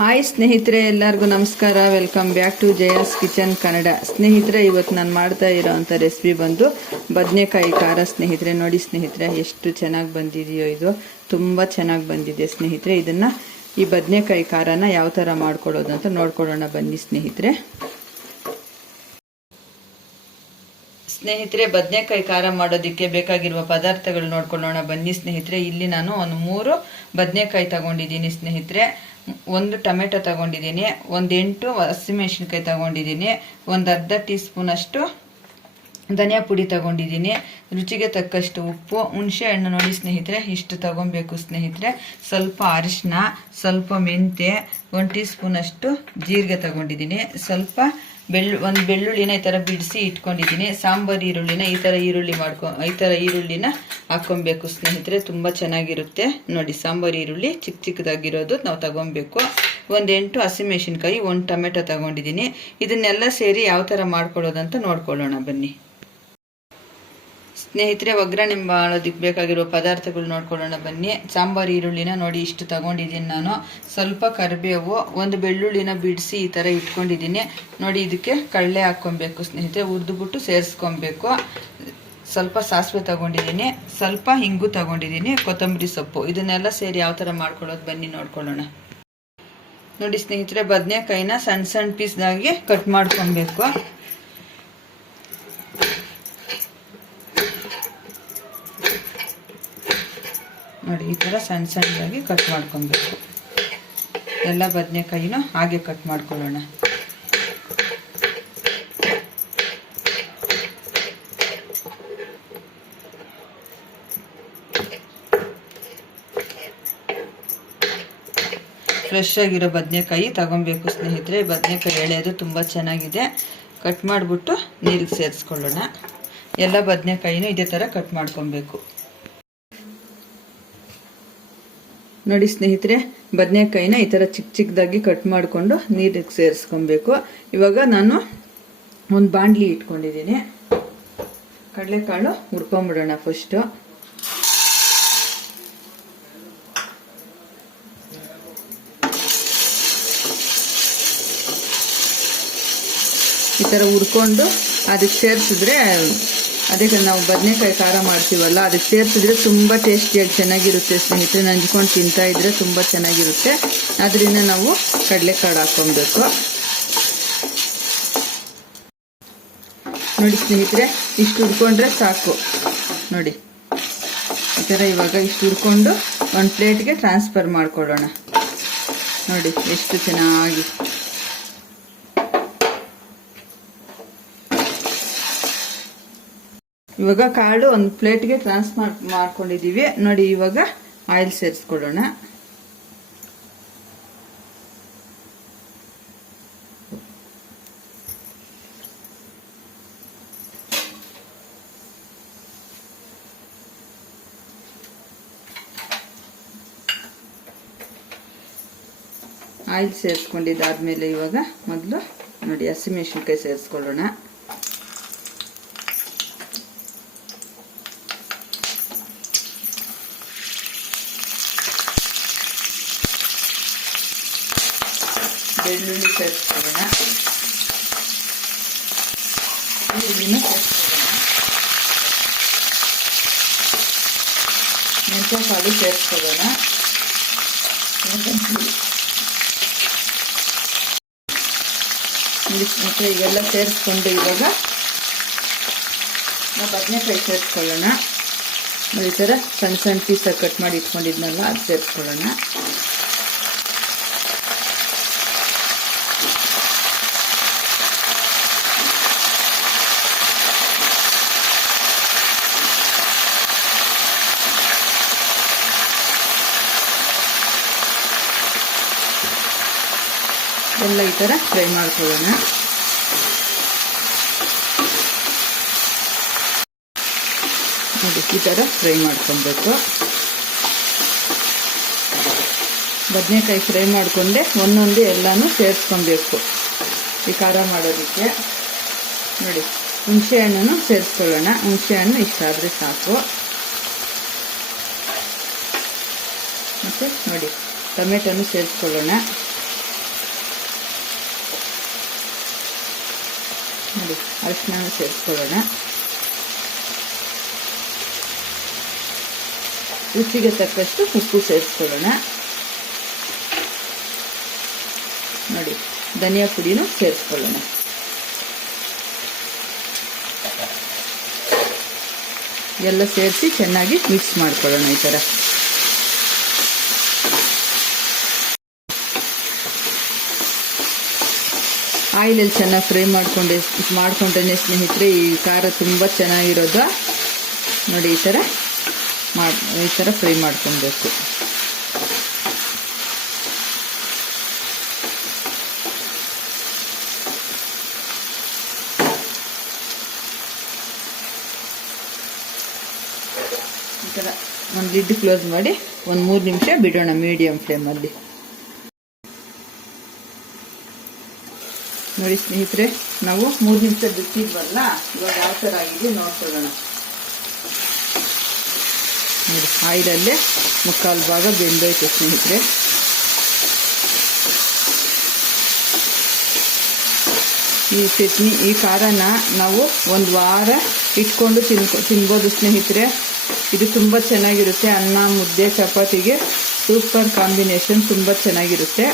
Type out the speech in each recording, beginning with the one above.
Hi ಸ್ನೇಹಿತರೆ, ಎಲ್ಲರಿಗೂ ನಮಸ್ಕಾರ. Welcome back to Jayas kitchen Kannada ಸ್ನೇಹಿತರೆ, ಇವತ್ತು ನಾನು ಮಾಡ್ತಾ ಇರೋವಂಥ ರೆಸಿಪಿ ಬಂದು ಬದನೆಕಾಯಿ ಖಾರ, ಸ್ನೇಹಿತರೆ. ನೋಡಿ ಸ್ನೇಹಿತರೆ, ಎಷ್ಟು ಚೆನ್ನಾಗಿ ಬಂದಿದೆಯೋ ಇದು. ತುಂಬ ಚೆನ್ನಾಗಿ ಬಂದಿದೆ ಸ್ನೇಹಿತರೆ. ಇದನ್ನು ಈ ಬದನೆಕಾಯಿ ಖಾರನ ಯಾವ ಥರ ಮಾಡ್ಕೊಳ್ಳೋದು ಅಂತ ನೋಡ್ಕೊಳ್ಳೋಣ. ಬನ್ನಿ ಸ್ನೇಹಿತರೆ. ಸ್ನೇಹಿತರೆ, ಬದನೆಕಾಯಿ ಖಾರ ಮಾಡೋದಕ್ಕೆ ಬೇಕಾಗಿರುವ ಪದಾರ್ಥಗಳು ನೋಡ್ಕೊಳ್ಳೋಣ. ಬನ್ನಿ ಸ್ನೇಹಿತರೆ. ಇಲ್ಲಿ ನಾನು ಒಂದು ಮೂರು ಬದನೆಕಾಯಿ ತಗೊಂಡಿದ್ದೀನಿ ಸ್ನೇಹಿತರೆ. ಒಂದು ಟೊಮೆಟೊ ತಗೊಂಡಿದ್ದೀನಿ, ಒಂದು ಎಂಟು ಹಸಿಮೆಣ್ಸಿನ್ಕಾಯಿ ತಗೊಂಡಿದ್ದೀನಿ, ಒಂದು ಅರ್ಧ ಟೀ ಸ್ಪೂನಷ್ಟು ಧನಿಯಾ ಪುಡಿ ತಗೊಂಡಿದ್ದೀನಿ. ರುಚಿಗೆ ತಕ್ಕಷ್ಟು ಉಪ್ಪು, ಹುಣಸೆ ಹಣ್ಣು ನೋಡಿ ಸ್ನೇಹಿತರೆ, ಇಷ್ಟು ತಗೊಬೇಕು ಸ್ನೇಹಿತರೆ. ಸ್ವಲ್ಪ ಅರಿಶಿನ ಸ್ವಲ್ಪ ಮೆಂತ್ಯ, ಒಂದು ಟೀ ಸ್ಪೂನಷ್ಟು ಜೀರಿಗೆ ತಗೊಂಡಿದ್ದೀನಿ. ಸ್ವಲ್ಪ ಬೆಳ್ಳು, ಒಂದು ಬೆಳ್ಳುಳ್ಳಿನ ಈ ಥರ ಬಿಡಿಸಿ ಇಟ್ಕೊಂಡಿದ್ದೀನಿ. ಸಾಂಬಾರು ಈರುಳ್ಳಿನ ಈ ಥರ ಈರುಳ್ಳಿ ಮಾಡ್ಕೊ, ಈ ಥರ ಈರುಳ್ಳಿನ ಹಾಕ್ಕೊಬೇಕು ಸ್ನೇಹಿತರೆ, ತುಂಬ ಚೆನ್ನಾಗಿರುತ್ತೆ. ನೋಡಿ, ಸಾಂಬಾರು ಈರುಳ್ಳಿ ಚಿಕ್ಕ ಚಿಕ್ಕದಾಗಿರೋದು ನಾವು ತಗೊಬೇಕು. ಒಂದು ಎಂಟು ಹಸಿಮೆಣಸಿನ್ಕಾಯಿ ಒಂದು ಟೊಮೆಟೊ ತಗೊಂಡಿದ್ದೀನಿ. ಇದನ್ನೆಲ್ಲ ಸೇರಿ ಯಾವ ಥರ ಮಾಡ್ಕೊಳ್ಳೋದಂತ ನೋಡ್ಕೊಳ್ಳೋಣ ಬನ್ನಿ. ಸ್ನೇಹಿತರೆ ಒಗ್ಗರಣೆ ಮಾಡೋದಕ್ಕೆ ಬೇಕಾಗಿರುವ ಪದಾರ್ಥಗಳು ನೋಡ್ಕೊಳ್ಳೋಣ ಬನ್ನಿ. ಸಾಂಬಾರು, ಈರುಳ್ಳಿನ ನೋಡಿ ಇಷ್ಟು ತಗೊಂಡಿದ್ದೀನಿ ನಾನು. ಸ್ವಲ್ಪ ಕರಿಬೇವು, ಒಂದು ಬೆಳ್ಳುಳ್ಳಿನ ಬಿಡಿಸಿ ಈ ಥರ ಇಟ್ಕೊಂಡಿದ್ದೀನಿ. ನೋಡಿ ಇದಕ್ಕೆ ಕಡಲೆ ಹಾಕ್ಕೊಬೇಕು ಸ್ನೇಹಿತರೆ, ಹುರಿದ್ಬಿಟ್ಟು ಸೇರಿಸ್ಕೊಬೇಕು. ಸ್ವಲ್ಪ ಸಾಸಿವೆ ತಗೊಂಡಿದ್ದೀನಿ. ಸ್ವಲ್ಪ ಹಿಂಗು ತಗೊಂಡಿದ್ದೀನಿ, ಕೊತ್ತಂಬರಿ ಸೊಪ್ಪು. ಇದನ್ನೆಲ್ಲ ಸೇರಿ ಯಾವ ಥರ ಮಾಡ್ಕೊಳ್ಳೋದು ಬನ್ನಿ ನೋಡ್ಕೊಳ್ಳೋಣ. ನೋಡಿ ಸ್ನೇಹಿತರೆ, ಬದನೆಕಾಯಿನ ಸಣ್ಣ ಸಣ್ಣ ಪೀಸ್ದಾಗಿ ಕಟ್ ಮಾಡ್ಕೊಬೇಕು. ನೋಡಿ, ಈ ಥರ ಸಣ್ಣ ಸಣ್ಣದಾಗಿ ಕಟ್ ಮಾಡ್ಕೊಬೇಕು. ಎಲ್ಲ ಬದನೆಕಾಯಿನೂ ಹಾಗೆ ಕಟ್ ಮಾಡ್ಕೊಳ್ಳೋಣ. ಫ್ರೆಶ್ ಆಗಿರೋ ಬದನೆಕಾಯಿ ತಗೊಬೇಕು ಸ್ನೇಹಿತರೆ. ಬದನೆಕಾಯಿ ಎಳೆಯೋದು ತುಂಬ ಚೆನ್ನಾಗಿದೆ. ಕಟ್ ಮಾಡಿಬಿಟ್ಟು ನೀರಿಗೆ ಸೇರಿಸ್ಕೊಳ್ಳೋಣ. ಎಲ್ಲ ಬದನೆಕಾಯಿನೂ ಇದೇ ಥರ ಕಟ್ ಮಾಡ್ಕೊಬೇಕು. ನೋಡಿ ಸ್ನೇಹಿತರೆ, ಬದನೆಕಾಯಿನ ಈ ಥರ ಚಿಕ್ಕ ಚಿಕ್ಕದಾಗಿ ಕಟ್ ಮಾಡಿಕೊಂಡು ನೀರಿಗೆ ಸೇರಿಸ್ಕೊಬೇಕು. ಇವಾಗ ನಾನು ಒಂದು ಬಾಂಡ್ಲಿ ಇಟ್ಕೊಂಡಿದ್ದೀನಿ. ಕಡಲೆಕಾಳು ಹುರ್ಕೊಂಬಿಡೋಣ ಫಸ್ಟು ಈ ಥರ ಹುರ್ಕೊಂಡು ಅದಕ್ಕೆ ಸೇರಿಸಿದ್ರೆ ಅದಕ್ಕೆ ನಾವು ಬದನೆಕಾಯಿ ಖಾರ ಮಾಡ್ತೀವಲ್ಲ, ಅದಕ್ಕೆ ಸೇರಿಸಿದ್ರೆ ತುಂಬ ಟೇಸ್ಟಿಯಾಗಿ ಚೆನ್ನಾಗಿರುತ್ತೆ ಸ್ನೇಹಿತರೆ. ನಂಜ್ಕೊಂಡು ತಿಂತಾ ಇದ್ರೆ ತುಂಬ ಚೆನ್ನಾಗಿರುತ್ತೆ. ಅದರಿಂದ ನಾವು ಕಡಲೆಕಾಳು ಹಾಕ್ಕೊಬೇಕು ನೋಡಿ ಸ್ನೇಹಿತರೆ, ಇಷ್ಟು ಹುಡ್ಕೊಂಡ್ರೆ ಸಾಕು. ನೋಡಿ, ಈ ಥರ ಇವಾಗ ಇಷ್ಟು ಹುಡ್ಕೊಂಡು ಒಂದು ಪ್ಲೇಟ್ಗೆ ಟ್ರಾನ್ಸ್ಫರ್ ಮಾಡ್ಕೊಳ್ಳೋಣ. ನೋಡಿ, ಎಷ್ಟು ಚೆನ್ನಾಗಿ. ಇವಾಗ ಕಾಳು ಒಂದು ಪ್ಲೇಟ್ಗೆ ಟ್ರಾನ್ಸ್ಫರ್ ಮಾಡ್ಕೊಂಡಿದ್ದೀವಿ ನೋಡಿ, ಇವಾಗ ಆಯಿಲ್ ಸೇರಿಸ್ಕೊಳ್ಳೋಣ. ಆಯಿಲ್ ಸೇರಿಸ್ಕೊಂಡಿದ್ದಾದ್ಮೇಲೆ ಇವಾಗ ಮೊದಲು ನೋಡಿ ಹಸಿಮೆಣಸಿನ್ಕಾಯಿ ಸೇರಿಸ್ಕೊಳ್ಳೋಣ. ಬೆಳ್ಳುಳ್ಳಿ ಸೇರಿಸ್ಕೊಳ್ಳೋಣ ಈರುಳ್ಳಿನ ಸೇರಿಸ್ಕೊಳ್ಳೋಣ ಮೆಂತ್ಯ ಕಾಳು ಸೇರಿಸ್ಕೊಳ್ಳೋಣ ಮತ್ತೆ ಇವೆಲ್ಲ ಸೇರಿಸ್ಕೊಂಡು ಇವಾಗ ನಾವು ಬದನೆಕಾಯಿ ಸೇರಿಸ್ಕೊಳ್ಳೋಣ ಈ ಥರ ಸಣ್ಣ ಸಣ್ಣ ಪೀಸಾಗಿ ಕಟ್ ಮಾಡಿ ಇಟ್ಕೊಂಡಿದ್ನಲ್ಲ ಅದು ಸೇರಿಸ್ಕೊಳ್ಳೋಣ. ಎಲ್ಲ ಈ ಥರ ಫ್ರೈ ಮಾಡ್ಕೊಳ್ಳೋಣ. ನೋಡಿ ಈ ಥರ ಫ್ರೈ ಮಾಡ್ಕೊಬೇಕು. ಬದನೆಕಾಯಿ ಫ್ರೈ ಮಾಡಿಕೊಂಡೆ, ಒಂದೊಂದು ಎಲ್ಲನೂ ಸೇರಿಸ್ಕೊಬೇಕು. ಈ ಖಾರ ಮಾಡೋದಕ್ಕೆ. ನೋಡಿ, ಹುಣಸೆ ಹಣ್ಣನ್ನು ಸೇರಿಸ್ಕೊಳ್ಳೋಣ. ಹುಣಸೆ ಹಣ್ಣು ಇಷ್ಟ ಆದರೆ ಸಾಕು. ಮತ್ತು ನೋಡಿ, ಟೊಮೆಟೊನು ಸೇರಿಸ್ಕೊಳ್ಳೋಣ ನೋಡಿ ಅರಿಶಿನ ಸೇರಿಸ್ಕೊಳ್ಳೋಣ. ರುಚಿಗೆ ತಕ್ಕಷ್ಟು ಉಪ್ಪು ಸೇರಿಸ್ಕೊಳ್ಳೋಣ. ನೋಡಿ, ಧನಿಯಾ ಪುಡಿನೂ ಸೇರಿಸ್ಕೊಳ್ಳೋಣ. ಎಲ್ಲ ಸೇರಿಸಿ ಚೆನ್ನಾಗಿ ಮಿಕ್ಸ್ ಮಾಡ್ಕೊಳ್ಳೋಣ ಈ ಥರ ಆಯಿಲಲ್ಲಿ ಚೆನ್ನಾಗಿ ಫ್ರೈ ಮಾಡ್ಕೊಂಡೆ ಮಾಡಿಕೊಂಡ್ರೆ ಸ್ನೇಹಿತರೆ, ಈ ಖಾರ ತುಂಬ ಚೆನ್ನಾಗಿರೋದು. ನೋಡಿ, ಈ ಥರ ಮಾಡಿ, ಈ ಥರ ಫ್ರೈ ಮಾಡ್ಕೊಬೇಕು ಈ ಥರ ಒಂದು ಲಿಡ್ ಕ್ಲೋಸ್ ಮಾಡಿ, ಒಂದು ಮೂರು ನಿಮಿಷ ಬಿಡೋಣ ಮೀಡಿಯಮ್ ಫ್ಲೇಮಲ್ಲಿ. ನೋಡಿ ಸ್ನೇಹಿತರೆ, ನಾವು ಮೂರು ನಿಮಿಷ ಬಿಟ್ಟಿದ್ವಲ್ಲ, ಇವಾಗ ಯಾವ ಥರ ಆಗಿದೆ ನೋಡ್ಕೊಳ್ಳೋಣ. ನೋಡಿ, ಆಯಿಲಲ್ಲೇ ಮುಕ್ಕಾಲು ಭಾಗ ಬೆಂದೋಯ್ತು ಸ್ನೇಹಿತರೆ. ಈ ಚಟ್ನಿ, ಈ ಖಾರನ ನಾವು ಒಂದು ವಾರ ಇಟ್ಕೊಂಡು ತಿನ್ಕೊ, ತಿನ್ಬೋದು ಸ್ನೇಹಿತರೆ. ಇದು ತುಂಬ ಚೆನ್ನಾಗಿರುತ್ತೆ. ಅನ್ನ, ಮುದ್ದೆ, ಚಪಾತಿಗೆ ಸೂಪರ್ ಕಾಂಬಿನೇಷನ್, ತುಂಬ ಚೆನ್ನಾಗಿರುತ್ತೆ.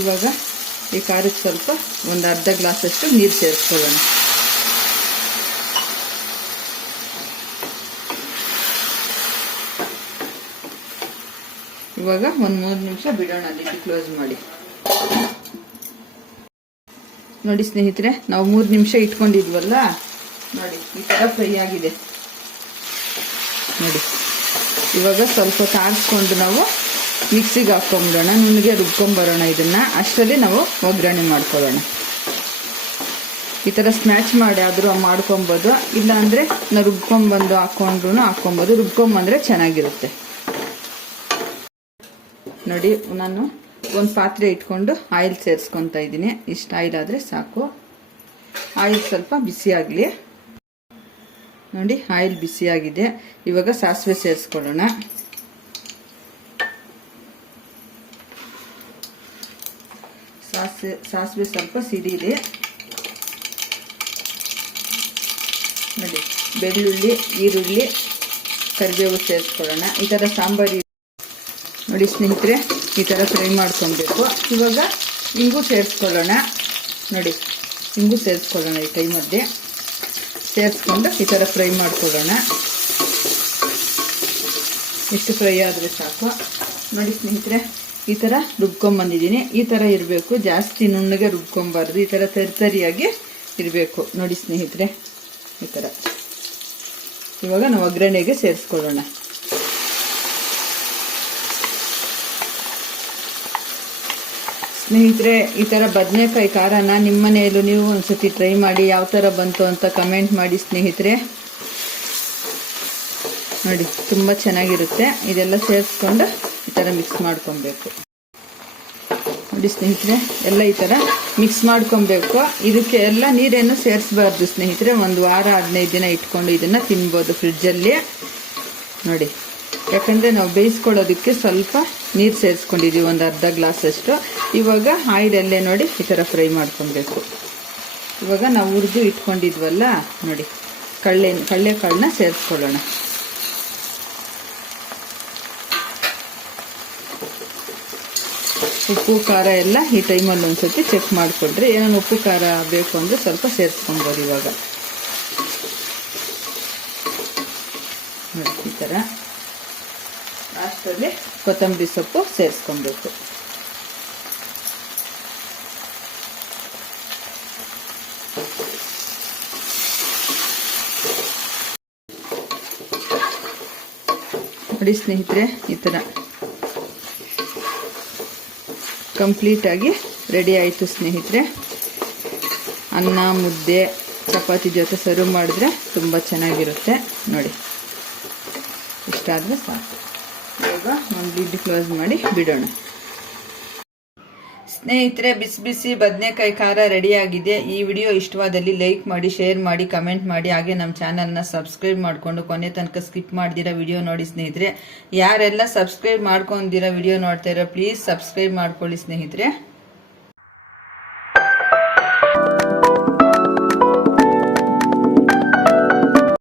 ಇವಾಗ ಈ ಖಾರಕ್ಕೆ ಸ್ವಲ್ಪ ಒಂದು ಅರ್ಧ ಗ್ಲಾಸಷ್ಟು ನೀರು ಸೇರಿಸ್ಕೊಳ್ಳೋಣ. ಇವಾಗ ಒಂದು ಮೂರು ನಿಮಿಷ ಬಿಡೋಣ ಅದಕ್ಕೆ ಕ್ಲೋಸ್ ಮಾಡಿ. ನೋಡಿ ಸ್ನೇಹಿತರೆ, ನಾವು ಮೂರು ನಿಮಿಷ ಇಟ್ಕೊಂಡಿದ್ವಲ್ಲ? ನೋಡಿ, ಈ ಥರ ಫ್ರೈ ಆಗಿದೆ. ನೋಡಿ, ಇವಾಗ ಸ್ವಲ್ಪ ತಾರಿಸ್ಕೊಂಡು ನಾವು ಮಿಕ್ಸಿಗೆ ಹಾಕೊಂಬಿಡೋಣ ನುಣ್ಣಗೆ ರುಬ್ಕೊಂಬರೋಣ ಇದನ್ನು. ಅಷ್ಟರಲ್ಲಿ ನಾವು ಒಗ್ಗರಣೆ ಮಾಡ್ಕೊಳ್ಳೋಣ. ಈ ಥರ ಸ್ನ್ಯಾಚ್ ಮಾಡಿ ಆದರೂ ಮಾಡ್ಕೊಬೋದು. ಇಲ್ಲಾಂದರೆ ನಾವು ರುಬ್ಕೊಂಬಂದು ಹಾಕೊಂಡ್ರು ಹಾಕೊಬೋದು ರುಬ್ಕೊಂಬಂದರೆ ಚೆನ್ನಾಗಿರುತ್ತೆ. ನೋಡಿ, ನಾನು ಒಂದು ಪಾತ್ರೆ ಇಟ್ಕೊಂಡು ಆಯಿಲ್ ಸೇರಿಸ್ಕೊತಾ ಇದ್ದೀನಿ. ಇಷ್ಟು ಆಯಿಲ್ ಆದರೆ ಸಾಕು. ಆಯಿಲ್ ಸ್ವಲ್ಪ ಬಿಸಿಯಾಗಲಿ ನೋಡಿ, ಆಯಿಲ್ ಬಿಸಿಯಾಗಿದೆ. ಇವಾಗ ಸಾಸಿವೆ ಸೇರಿಸ್ಕೊಳ್ಳೋಣ. ಸಾಸಿವೆ ಸಾಸಿವೆ ಸ್ವಲ್ಪ ಸಿಡಿಲಿ ನೋಡಿ, ಬೆಳ್ಳುಳ್ಳಿ, ಈರುಳ್ಳಿ, ಕರಿಬೇವು ಸೇರಿಸ್ಕೊಳ್ಳೋಣ. ಈ ಥರ ಸಾಂಬಾರು ನೋಡಿ ಸ್ನೇಹಿತರೆ, ಈ ಥರ ಫ್ರೈ ಮಾಡ್ಕೊಬೇಕು ಇವಾಗ ಇಂಗು ಸೇರಿಸ್ಕೊಳ್ಳೋಣ. ನೋಡಿ, ಇಂಗು ಸೇರಿಸ್ಕೊಳ್ಳೋಣ ಈ ಟೈಮಲ್ಲಿ ಸೇರಿಸ್ಕೊಂಡು ಈ ಥರ ಫ್ರೈ ಮಾಡ್ಕೊಳ್ಳೋಣ. ಇಷ್ಟು ಫ್ರೈ ಆದರೆ ಸಾಕು. ನೋಡಿ ಸ್ನೇಹಿತರೆ ಈ ಥರ ರುಬ್ಕೊಂಬಂದಿದ್ದೀನಿ ಈ ಥರ ಇರಬೇಕು. ಜಾಸ್ತಿ ನುಣ್ಣಗೆ ರುಬ್ಕೊಬಾರ್ದು. ಈ ಥರ ತರಿತರಿಯಾಗಿ ಇರಬೇಕು. ನೋಡಿ ಸ್ನೇಹಿತರೆ, ಈ ಥರ ಇವಾಗ ನಾವು ಒಗ್ಗರಣೆಗೆ ಸೇರಿಸ್ಕೊಳ್ಳೋಣ. ಸ್ನೇಹಿತರೆ, ಈ ಥರ ಬದನೆಕಾಯಿ ಖಾರನ ನಿಮ್ಮ ಮನೆಯಲ್ಲೂ ನೀವು ಒಂದ್ಸತಿ ಟ್ರೈ ಮಾಡಿ ಯಾವ ಥರ ಬಂತು ಅಂತ ಕಮೆಂಟ್ ಮಾಡಿ ಸ್ನೇಹಿತರೆ. ನೋಡಿ, ತುಂಬ ಚೆನ್ನಾಗಿರುತ್ತೆ. ಇದೆಲ್ಲ ಸೇರಿಸ್ಕೊಂಡು ಈ ಥರ ಮಿಕ್ಸ್ ಮಾಡ್ಕೊಬೇಕು. ನೋಡಿ ಸ್ನೇಹಿತರೆ, ಎಲ್ಲ ಈ ಥರ ಮಿಕ್ಸ್ ಮಾಡ್ಕೊಬೇಕು. ಇದಕ್ಕೆ ಎಲ್ಲ ನೀರೇನು ಸೇರಿಸ್ಬಾರ್ದು ಸ್ನೇಹಿತರೆ. ಒಂದು ವಾರ, ಹದಿನೈದು ದಿನ ಇಟ್ಕೊಂಡು ಇದನ್ನು ತಿನ್ಬೋದು ಫ್ರಿಡ್ಜಲ್ಲಿ ನೋಡಿ, ಯಾಕಂದರೆ ನಾವು ಬೇಯಿಸ್ಕೊಳ್ಳೋದಕ್ಕೆ ಸ್ವಲ್ಪ ನೀರು ಸೇರಿಸ್ಕೊಂಡಿದ್ದೀವಿ ಒಂದು ಅರ್ಧ ಗ್ಲಾಸಷ್ಟು ಇವಾಗ ಆಯಿಲಲ್ಲೇ ನೋಡಿ ಈ ಥರ ಫ್ರೈ ಮಾಡ್ಕೊಬೇಕು. ಇವಾಗ ನಾವು ಹುರಿದು ಇಟ್ಕೊಂಡಿದ್ವಲ್ಲ, ನೋಡಿ ಕಳ್ಳೆ ಕಾಳನ್ನ ಸೇರಿಸ್ಕೊಳ್ಳೋಣ. ಉಪ್ಪು, ಖಾರ ಎಲ್ಲ ಈ ಟೈಮಲ್ಲಿ ಒಂದ್ಸತಿ ಚೆಕ್ ಮಾಡಿಕೊಂಡ್ರೆ ಏನೇನು ಉಪ್ಪು, ಖಾರ ಬೇಕು ಅಂದರೆ ಸ್ವಲ್ಪ ಸೇರಿಸ್ಕೊಬೋದು ಇವಾಗ. ಈ ಥರ ಲಾಸ್ಟಲ್ಲಿ ಕೊತ್ತಂಬರಿ ಸೊಪ್ಪು ಸೇರಿಸ್ಕೊಬೇಕು. ನೋಡಿ ಸ್ನೇಹಿತರೆ, ಈ ಥರ ಕಂಪ್ಲೀಟಾಗಿ ರೆಡಿ ಆಯಿತು ಸ್ನೇಹಿತರೆ. ಅನ್ನ, ಮುದ್ದೆ, ಚಪಾತಿ ಜೊತೆ ಸರ್ವ್ ಮಾಡಿದ್ರೆ ತುಂಬ ಚೆನ್ನಾಗಿರುತ್ತೆ. ನೋಡಿ, ಇಷ್ಟಾದರೆ ಸಾಕು. ಇವಾಗ ಒಂದು ಲಿಡ್ ಕ್ಲೋಸ್ ಮಾಡಿ ಬಿಡೋಣ. ಸ್ನೇಹಿತರೆ, ಬಿಸಿ ಬಿಸಿ ಬದನೆಕಾಯಿ ಖಾರ ರೆಡಿ ಆಗಿದೆ ಈ ವಿಡಿಯೋ ಇಷ್ಟವಾದಲ್ಲಿ ಲೈಕ್ ಮಾಡಿ, ಶೇರ್ ಮಾಡಿ, ಕಮೆಂಟ್ ಮಾಡಿ. ಹಾಗೆ ನಮ್ಮ ಚಾನಲ್ನ ಸಬ್ಸ್ಕ್ರೈಬ್ ಮಾಡಿಕೊಂಡು ಕೊನೆ ತನಕ ಸ್ಕಿಪ್ ಮಾಡ್ದಿರೋ ವಿಡಿಯೋ ನೋಡಿ ಸ್ನೇಹಿತರೆ. ಯಾರೆಲ್ಲ ಸಬ್ಸ್ಕ್ರೈಬ್ ಮಾಡ್ಕೊಂಡಿರೋ ವಿಡಿಯೋ ನೋಡ್ತಾ ಇರೋ, ಪ್ಲೀಸ್ ಸಬ್ಸ್ಕ್ರೈಬ್ ಮಾಡ್ಕೊಳ್ಳಿ ಸ್ನೇಹಿತರೆ.